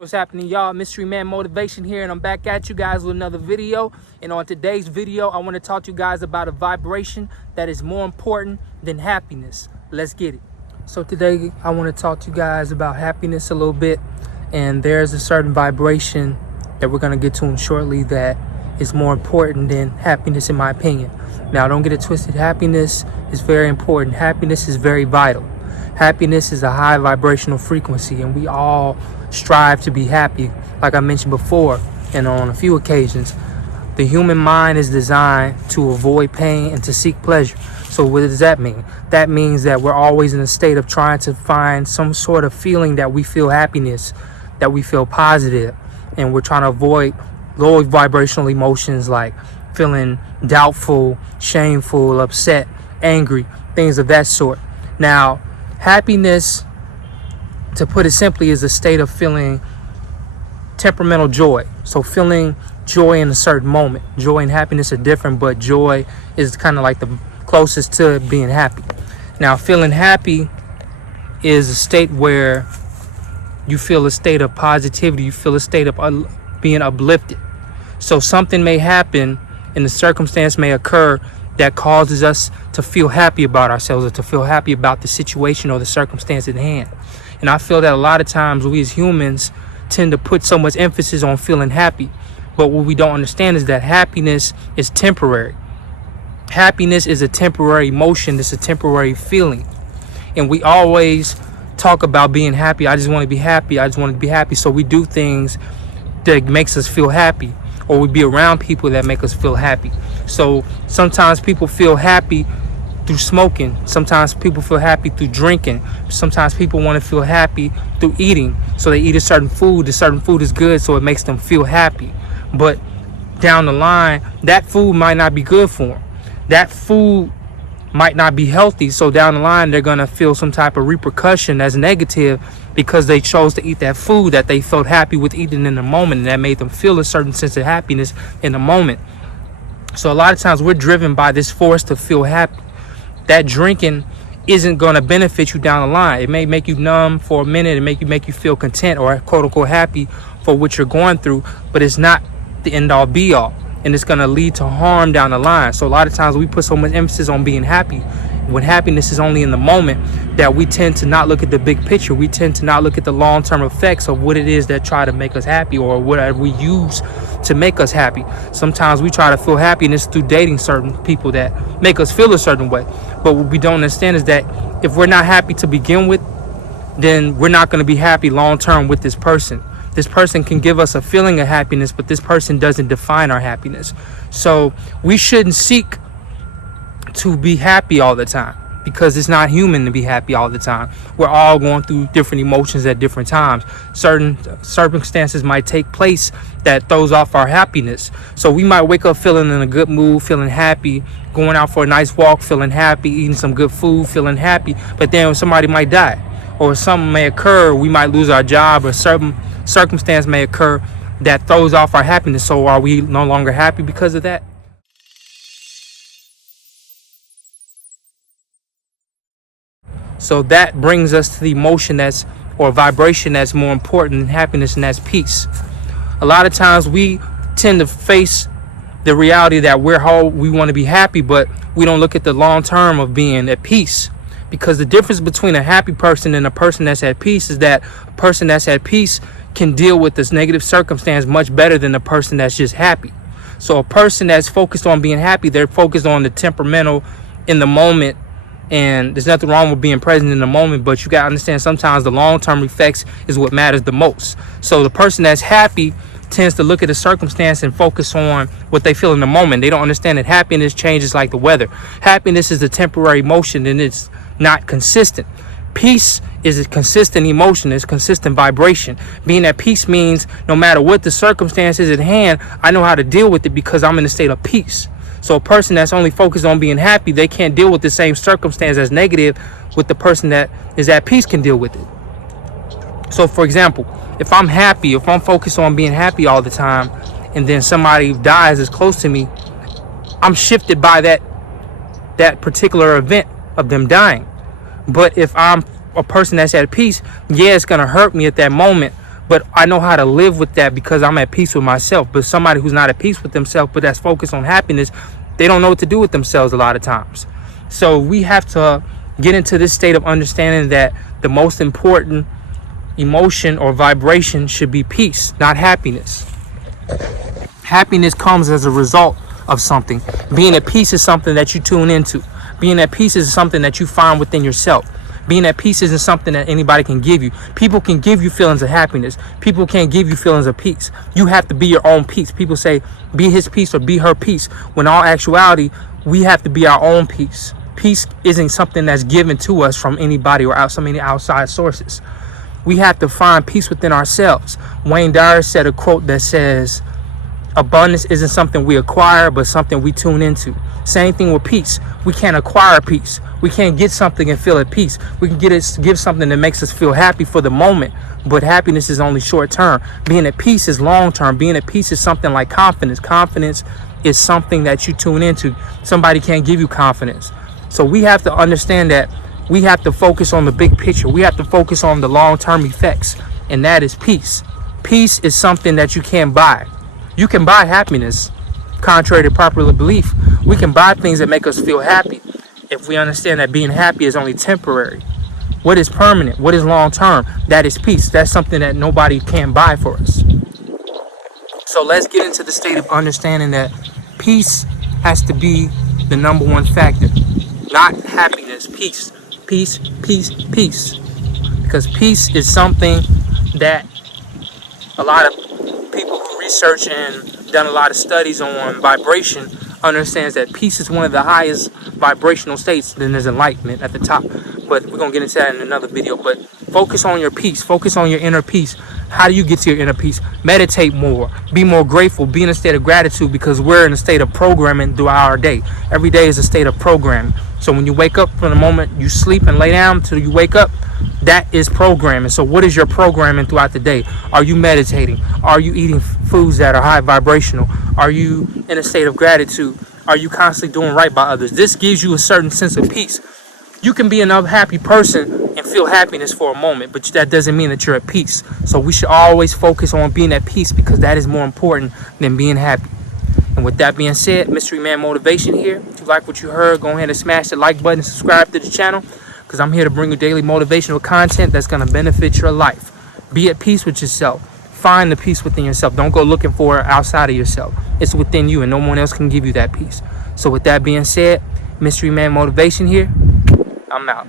What's happening, y'all? Mystery Man Motivation here, and I'm back at you guys with another video. And on today's video, I want to talk to you guys about a vibration that is more important than happiness. Let's get it. So today, I want to talk to you guys about happiness a little bit. And there's a certain vibration that we're going to get to shortly that is more important than happiness, in my opinion. Now, don't get it twisted. Happiness is very important. Happiness is very vital. Happiness is a high vibrational frequency, and we all strive to be happy. Like I mentioned before, and on a few occasions, the human mind is designed to avoid pain and to seek pleasure. So what does that mean? That means that we're always in a state of trying to find some sort of feeling that we feel happiness, that we feel positive, and we're trying to avoid low vibrational emotions like feeling doubtful, shameful, upset, angry, things of that sort. Now, happiness, to put it simply, is a state of feeling temperamental joy. So feeling joy in a certain moment. Joy and happiness are different, but joy is kind of like the closest to being happy. Now, feeling happy is a state where you feel a state of positivity. You feel a state of being uplifted. So something may happen and the circumstance may occur that causes us to feel happy about ourselves or to feel happy about the situation or the circumstance at hand. And I feel that a lot of times we as humans tend to put so much emphasis on feeling happy. But what we don't understand is that happiness is temporary. Happiness is a temporary emotion. It's a temporary feeling. And we always talk about being happy. I just want to be happy. I just want to be happy. So we do things that makes us feel happy, or we be around people that make us feel happy. So sometimes people feel happy through smoking. Sometimes people feel happy through drinking. Sometimes people want to feel happy through eating. So they eat a certain food. The certain food is good, so it makes them feel happy. But down the line, that food might not be good for them. That food might not be healthy. So down the line, they're going to feel some type of repercussion that's negative because they chose to eat that food that they felt happy with eating in the moment, and that made them feel a certain sense of happiness in the moment. So a lot of times we're driven by this force to feel happy. That drinking isn't going to benefit you down the line. It may make you numb for a minute and make you feel content or quote unquote happy for what you're going through, but it's not the end all be all, and it's going to lead to harm down the line. So a lot of times we put so much emphasis on being happy when happiness is only in the moment, that we tend to not look at the big picture. We tend to not look at the long-term effects of what it is that try to make us happy, or whatever we use to make us happy. Sometimes we try to feel happiness through dating certain people that make us feel a certain way. But what we don't understand is that if we're not happy to begin with, then we're not going to be happy long-term with this person. This person can give us a feeling of happiness, but this person doesn't define our happiness. So we shouldn't seek to be happy all the time, because it's not human to be happy all the time. We're all going through different emotions at different times. Certain circumstances might take place that throws off our happiness. So we might wake up feeling in a good mood, feeling happy, going out for a nice walk, feeling happy, eating some good food, feeling happy. But then somebody might die, or something may occur. We might lose our job, or certain circumstance may occur that throws off our happiness. So are we no longer happy because of that? So that brings us to the emotion or vibration that's more important than happiness, and that's peace. A lot of times we tend to face the reality that we want to be happy, but we don't look at the long term of being at peace. Because the difference between a happy person and a person that's at peace is that a person that's at peace can deal with this negative circumstance much better than a person that's just happy. So a person that's focused on being happy, they're focused on the temperamental in the moment. And there's nothing wrong with being present in the moment, but you got to understand sometimes the long-term effects is what matters the most. So the person that's happy tends to look at a circumstance and focus on what they feel in the moment. They don't understand that happiness changes like the weather. Happiness is a temporary emotion, and it's not consistent. Peace is a consistent emotion. It's consistent vibration. Being at peace means no matter what the circumstances at hand, I know how to deal with it because I'm in a state of peace. So a person that's only focused on being happy, they can't deal with the same circumstance as negative with the person that is at peace can deal with it. So for example, if I'm happy, if I'm focused on being happy all the time, and then somebody dies that's close to me, I'm shifted by that particular event of them dying. But if I'm a person that's at peace, yeah, it's going to hurt me at that moment, but I know how to live with that because I'm at peace with myself. But somebody who's not at peace with themselves, but that's focused on happiness, they don't know what to do with themselves a lot of times. So we have to get into this state of understanding that the most important emotion or vibration should be peace, not happiness. Happiness comes as a result of something. Being at peace is something that you tune into. Being at peace is something that you find within yourself. Being at peace isn't something that anybody can give you. People can give you feelings of happiness. People can't give you feelings of peace. You have to be your own peace. People say, be his peace or be her peace. When in all actuality, we have to be our own peace. Peace isn't something that's given to us from anybody or so many outside sources. We have to find peace within ourselves. Wayne Dyer said a quote that says, abundance isn't something we acquire, but something we tune into. Same thing with peace. We can't acquire peace. We can't get something and feel at peace. We can give something that makes us feel happy for the moment, but happiness is only short term. Being at peace is long term. Being at peace is something like confidence. Confidence is something that you tune into. Somebody can't give you confidence. So we have to understand that we have to focus on the big picture. We have to focus on the long-term effects, and that is peace. Peace is something that you can't buy. You can buy happiness, contrary to popular belief. We can buy things that make us feel happy if we understand that being happy is only temporary. What is permanent? What is long-term? That is peace. That's something that nobody can buy for us. So let's get into the state of understanding that peace has to be the number one factor, not happiness. Peace. Peace, peace, peace. Because peace is something that a lot of people who research and done a lot of studies on vibration understands that peace is one of the highest vibrational states. Then there's enlightenment at the top. But we're going to get into that in another video. But focus on your peace. Focus on your inner peace. How do you get to your inner peace? Meditate more. Be more grateful. Be in a state of gratitude, because we're in a state of programming throughout our day. Every day is a state of programming. So when you wake up, from the moment you sleep and lay down till you wake up, that is programming. So what is your programming throughout the day? Are you meditating? Are you eating foods that are high vibrational? Are you in a state of gratitude? Are you constantly doing right by others? This gives you a certain sense of peace. You can be an unhappy person and feel happiness for a moment, but that doesn't mean that you're at peace. So we should always focus on being at peace, because that is more important than being happy. And with that being said, Mystery Man Motivation here. If you like what you heard, go ahead and smash the like button and subscribe to the channel, because I'm here to bring you daily motivational content that's going to benefit your life. Be at peace with yourself. Find the peace within yourself. Don't go looking for it outside of yourself. It's within you, and no one else can give you that peace. So with that being said, Mystery Man Motivation here. I'm out.